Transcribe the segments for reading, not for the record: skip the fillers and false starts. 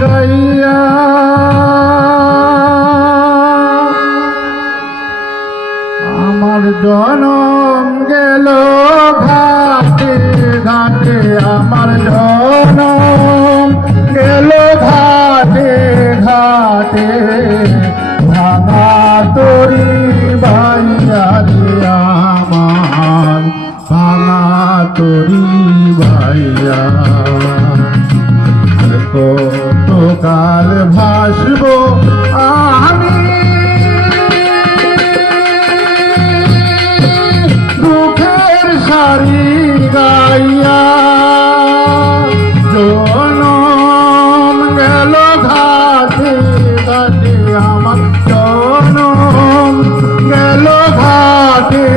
গাইয়া আমার জনম গেল ঘাটে ঘাটে, আমার জনম গেল ঘাটে ঘাটে, ভাঙা তরি বাইয়া রে আমার, ভাঙা তরি বাইয়া। কতকাল ভাসব আমি দুঃখের সারি গাইয়া, জনম গেল ঘাটে ঘাটে, আমার জনম গেল ঘাটে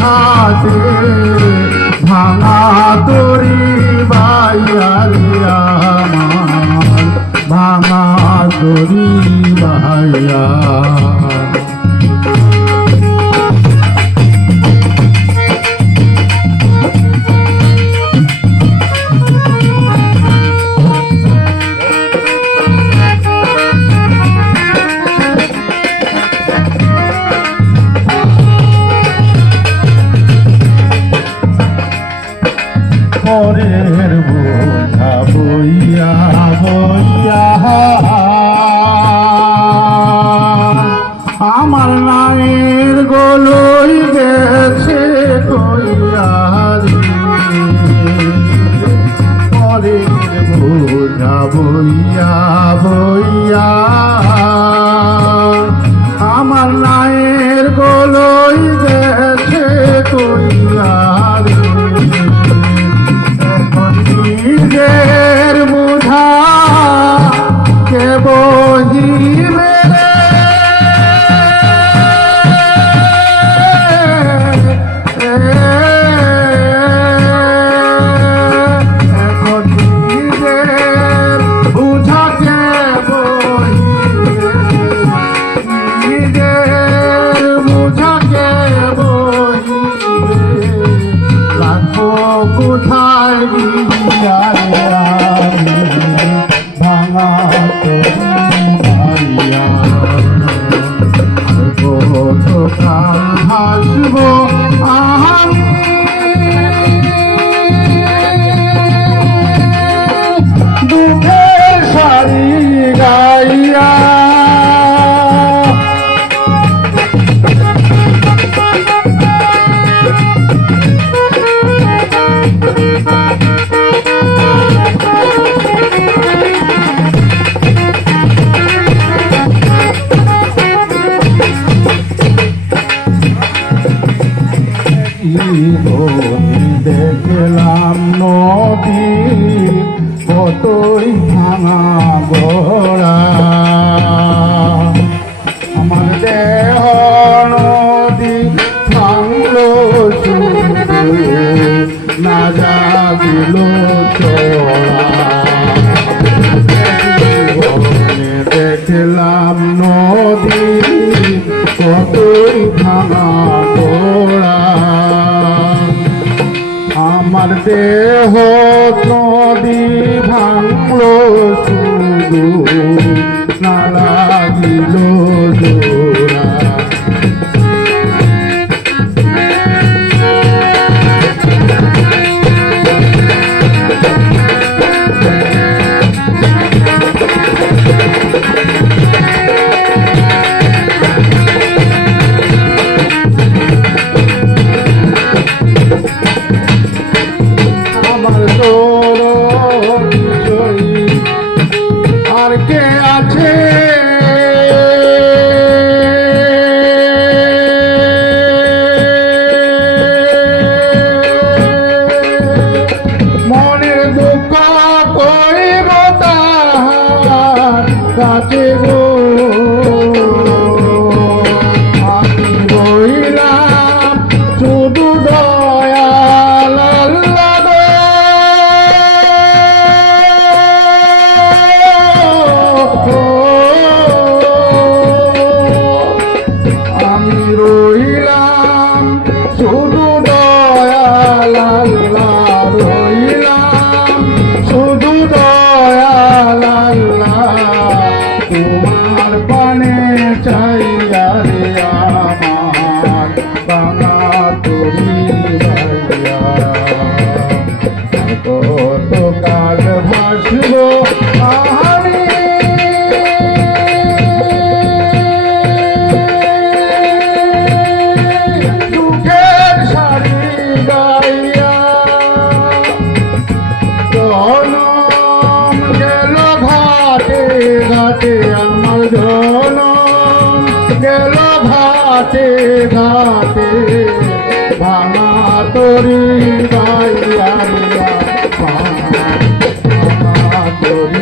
ঘাটে, ভাঙা তরি বাইয়া রে আমার, ভাঙা তরি বাইয়া। পরের বোঝা বইয়া বইয়া আমার নামের গোলই গেছে কইয়া রে, পরের বোঝা বইয়া বইয়া আমার নামের গোলই গেছে কইয়া রে, নিজের বোঝা কে বহিবে রে, এখন নিজের বোঝা কে বহিবে, নিজের বোঝা কে বহিবে, রাখো কোথায় গিয়া রে আমি, ভাঙা তরি বাইয়া। কতকাল ভাসব আমি দুঃখের সারি গাইয়া। দেখলাম নদী কতই ভাঙা গোড়া, আমার দেহ নদী ভাঙলো না জাগিল চড়া, দেখলাম নদী কতই ভাঙা গোড়া, আমার দেহ নদী ভাঙলো শুধু না লাগিল জোড়া। আর কে আছে মনের দুঃখ করিব তাহার কাছে গো, আমি রইলাম শুধু দয়াল আল্লাহ গো, আমি রইলাম শুধু দয়াল আল্লাহ, রইলাম শুধু দয়াল লাল্লা তোমার পানে চাইয়া রে আমার বাঙা তরি ভাইয়া কত কাল ভাসব আমি দুঃখের শাড়ি গাইয়া জনম গেল ঘাটে ঘাটে আমার জনম গেল ঘাটে ঘাটে ভাঙা তরি গাইয়া ভাঙা তরি